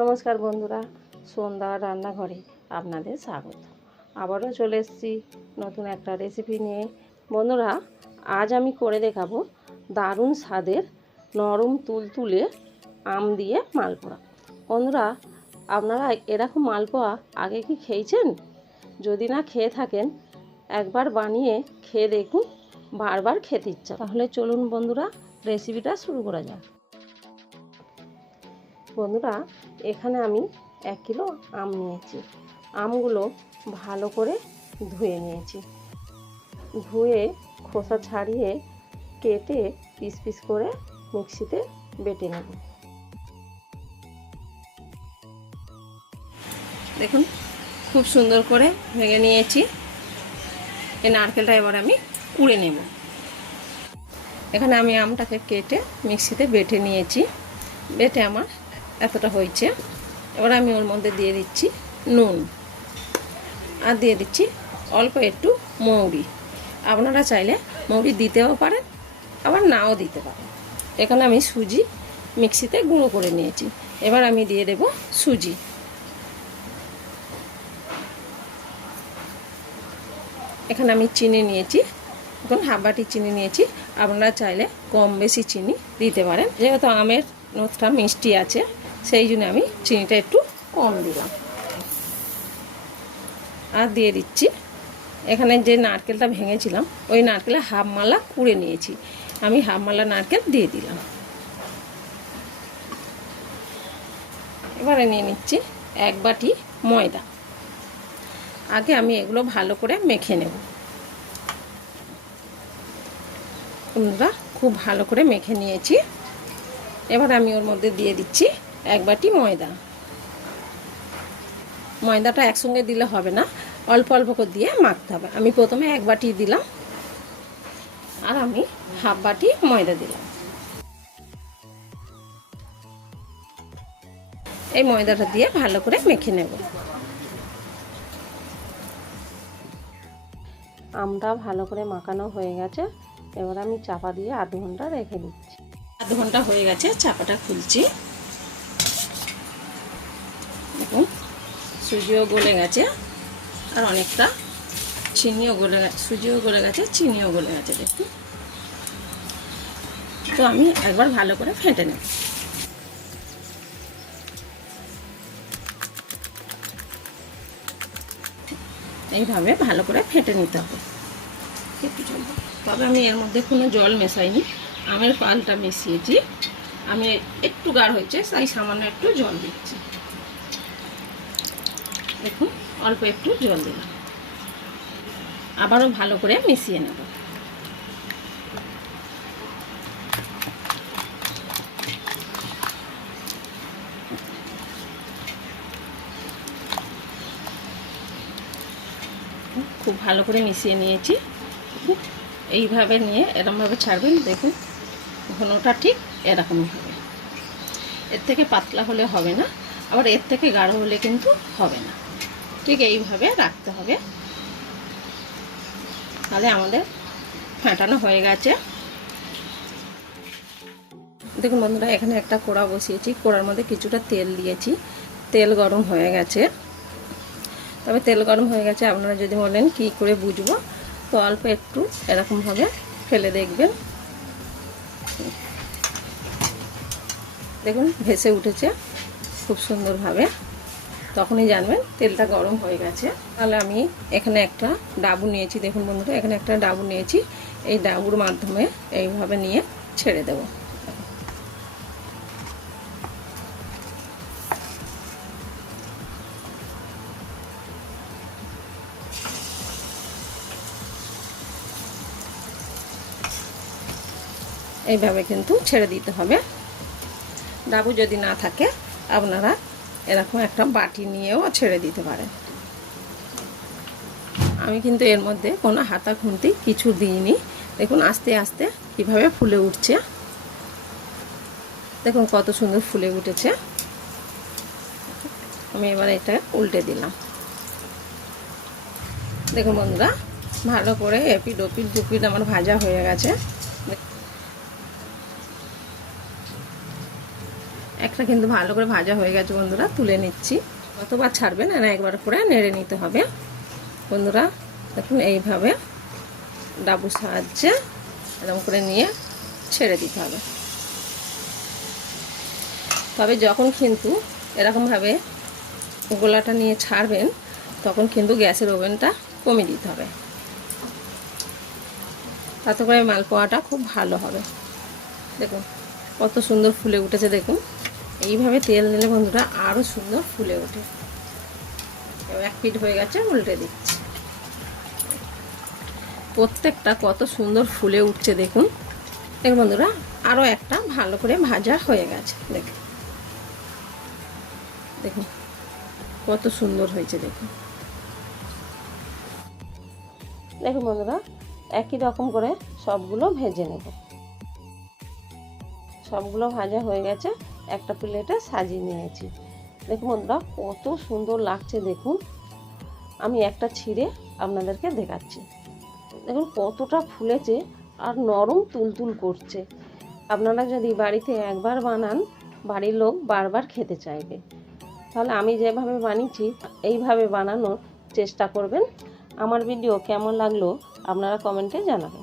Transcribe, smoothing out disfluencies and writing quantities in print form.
নমস্কার বন্ধুরা, সন্ধ্যা রান্নাঘরে আপনাদের স্বাগত। আবারও চলে এসেছি নতুন একটা রেসিপি নিয়ে। বন্ধুরা, আজ আমি করে দেখাবো দারুণ স্বাদের নরম তুলতুলে আম দিয়ে মালপোয়া। বন্ধুরা, আপনারা এরকম মালপোয়া আগে কি খেয়েছেন? যদি না খেয়ে থাকেন, একবার বানিয়ে খেয়ে দেখুন, বারবার খেতে ইচ্ছা। তাহলে চলুন বন্ধুরা, রেসিপিটা শুরু করা যাক। বন্ধুরা, এখানে আমি 1 কিলো আম নিয়েছি। আমগুলো ভালো করে ধুয়ে নিয়েছি। ধুয়ে খোসা ছাড়িয়ে কেটে পিস পিস করে মিক্সিতে বেটে নেব। দেখুন, খুব সুন্দর করে ভেঙে নিয়েছি। এই নারকেলটা এবার আমি কুড়ে নেব। এখানে আমি আমটাকে কেটে মিক্সিতে বেটে নিয়েছি। বেটে আমার এতটা হয়েছে। এবার আমি ওর মধ্যে দিয়ে দিচ্ছি নুন, আর দিয়ে দিচ্ছি অল্প একটু মৌরি। আপনারা চাইলে মৌরি দিতেও পারেন, আবার নাও দিতে পারেন। এখানে আমি সুজি মিক্সিতে গুঁড়ো করে নিয়েছি। এবার আমি দিয়ে দেব সুজি। এখানে আমি চিনি নিয়েছি, এখন হাফ বাটি চিনি নিয়েছি। আপনারা চাইলে কম বেশি চিনি দিতে পারেন। যেহেতু আমের নোটটা মিষ্টি আছে, সেই জন্য আমি চিনিটা একটু কম দিলাম। আর দিয়ে দিচ্ছি এখানে যে নারকেলটা ভেঙেছিলাম, ওই নারকেলে হাফ মালা কুড়ে নিয়েছি। আমি হাফ মালা নারকেল দিয়ে দিলাম। এবারে নিয়ে নিচ্ছি 1 বাটি ময়দা। আগে আমি এগুলো ভালো করে মেখে নেব। বন্ধুরা, খুব ভালো করে মেখে নিয়েছি। এবার আমি ওর মধ্যে দিয়ে দিচ্ছি 1 বাটি ময়দা। ময়দাটা একসঙ্গে দিলে হবে না, অল্প অল্প করে দিয়ে মাখতে হবে। আমি প্রথমে 1 বাটি দিলাম, আর আমি হাফ বাটি ময়দা দিলাম। এই ময়দাটা দিয়ে ভালো করে মেখে নেব। আমটা ভালো করে মাখানো হয়ে গেছে। এবার আমি চাপা দিয়ে আধ ঘন্টা রেখে দিচ্ছি। আধ ঘন্টা হয়ে গেছে, চাপাটা খুলছি। দেখুন, সুজিও গলে গেছে, আর অনেকটা চিনিও গলে গেছে। সুজিও গলে গেছে, চিনিও গলে গেছে। দেখুন, তো আমি একবার ভালো করে ফেটে নেব। এইভাবে ভালো করে ফেটে নিতে হবে। তবে আমি এর মধ্যে কোনো জল মেশাইনি, আমের পালটা মিশিয়েছি। আমি একটু গাঢ় হয়েছে, তাই সামান্য একটু জল দিচ্ছি। দেখুন, অল্প একটু জল দিলাম। আবারও ভালো করে মিশিয়ে নেব। খুব ভালো করে মিশিয়ে নিয়েছি। এইভাবে নিয়ে এরকমভাবে ছাড়বেন। দেখুন, ঘনটা ঠিক এরকমই হবে। এর থেকে পাতলা হলে হবে না, আবার এর থেকে গাঢ় হলে কিন্তু হবে না। ঠিক এইভাবে রাখতে হবে। তাহলে আমাদের ফেটানো হয়ে গেছে। দেখুন বন্ধুরা, এখানে একটা কড়া বসিয়েছি। কড়ার মধ্যে কিছুটা তেল দিয়েছি। তেল গরম হয়ে গেছে। তবে তেল গরম হয়ে গেছে, আপনারা যদি বলেন কী করে বুঝবো, তো অল্প একটু এরকমভাবে ফেলে দেখবেন। দেখুন, ভেসে উঠেছে খুব সুন্দরভাবে, তখনই জানবেন তেলটা গরম হয়ে গেছে। তাহলে আমি এখানে একটা ডাবু নিয়েছি। দেখুন বন্ধুরা, এখানে একটা ডাবু নিয়েছি। এই ডাবুর মাধ্যমে এইভাবে নিয়ে ছেড়ে দেব। এইভাবে কিন্তু ছেড়ে দিতে হবে। ডাবু যদি না থাকে, আপনারা এরকম একটা বাটি নিয়েও ছেড়ে দিতে পারেন। আমি কিন্তু এর মধ্যে কোনো হাতা খুন্তি কিছু দিইনি। দেখুন, আস্তে আস্তে কীভাবে ফুলে উঠছে। দেখুন কত সুন্দর ফুলে উঠেছে। আমি এবার এটা উল্টে দিলাম। দেখুন বন্ধুরা, ভালো করে এপিড ওপিড দুপিড আমার ভাজা হয়ে গেছে। একটা কিন্তু ভালো করে ভাজা হয়ে গেছে বন্ধুরা, তুলে নিচ্ছি। কতবার ছাড়বেন আর একবার করে নেড়ে নিতে হবে বন্ধুরা। দেখুন এইভাবে ডাবুর সাহায্যে এরকম করে নিয়ে ছেড়ে দিতে হবে। তবে যখন কিন্তু এরকমভাবে গোলাটা নিয়ে ছাড়বেন তখন কিন্তু গ্যাসের ওভেনটা কমিয়ে দিতে হবে, তাতে করে মালপোয়াটা খুব ভালো হবে। দেখুন কত সুন্দর ফুলে উঠেছে। দেখুন এইভাবে তেল দিলে বন্ধুরা আরও সুন্দর ফুলে ওঠে। এবার এক পিঠ হয়ে গেছে, উল্টে দিচ্ছি। প্রত্যেকটা কত সুন্দর ফুলে উঠছে দেখুন। দেখুন বন্ধুরা আরও একটা ভালো করে ভাজা হয়ে গেছে। দেখুন দেখুন কত সুন্দর হয়েছে। দেখুন দেখুন বন্ধুরা একই রকম করে সবগুলো ভেজে নেব। সবগুলো ভাজা হয়ে গেছে, একটা প্লেটে সাজিয়ে নিয়েছি। দেখুন বন্ধুরা কত সুন্দর লাগছে। দেখুন আমি একটা ছিঁড়ে আপনাদেরকে দেখাচ্ছি। দেখুন কতটা ফুলেছে আর নরম তুলতুল করছে। আপনারা যদি বাড়িতে একবার বানান বাড়ির লোক বারবার খেতে চাইবে। তাহলে আমি যেভাবে বানিয়েছি এইভাবে বানানোর চেষ্টা করবেন। আমার ভিডিও কেমন লাগলো আপনারা কমেন্টে জানাবেন।